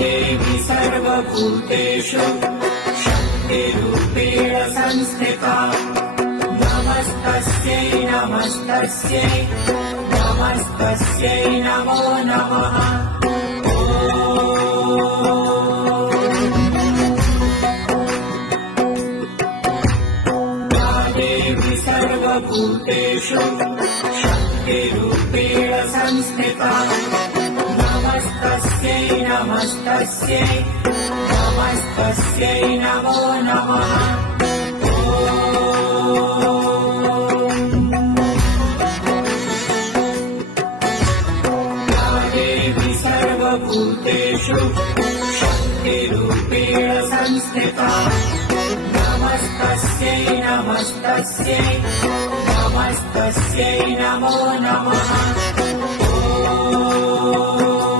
देवी सर्वभूतेषु शक्तिरूपेण संस्थिता नमस्तस्यै नमस्तस्यै नमस्तस्यै नमो नमः। देवी सर्वभूतेषु शक्तिरूपेण संस्थिता नमस्तस्यै नमस्तस्यै नमस्तस्यै नमो नमः। देवी सर्वभूतेषु शक्तिरूपेण संस्थिता नमस्तस्यै नमस्तस्यै नमस्तस्यै नमो नमः।